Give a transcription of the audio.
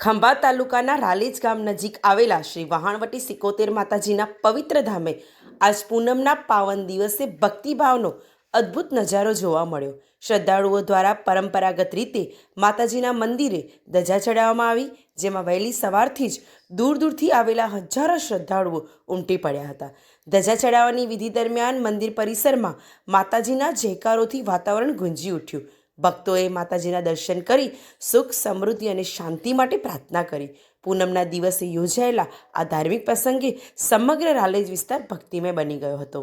ખંભાત તાલુકાના રાલેજ ગામ નજીક આવેલા શ્રી વહાણવટી સિકોતેર માતાજીના પવિત્ર ધામે આજ પૂનમના પાવન દિવસે ભક્તિભાવનો અદ્ભુત નજારો જોવા મળ્યો. શ્રદ્ધાળુઓ દ્વારા પરંપરાગત રીતે માતાજીના મંદિરે ધજા ચડાવવામાં આવી, જેમાં વહેલી સવારથી જ દૂર દૂરથી આવેલા હજારો શ્રદ્ધાળુઓ ઉમટી પડ્યા હતા. ધજા ચડાવવાની વિધિ દરમિયાન મંદિર પરિસરમાં માતાજીના જયકારોથી વાતાવરણ ગુંજી ઉઠ્યું. ભક્તોએ માતાજીના દર્શન કરી સુખ, સમૃદ્ધિ અને શાંતિ માટે પ્રાર્થના કરી. પૂનમના દિવસે યોજાયેલા આ ધાર્મિક પ્રસંગે સમગ્ર રાલેજ વિસ્તાર ભક્તિમય બની ગયો હતો.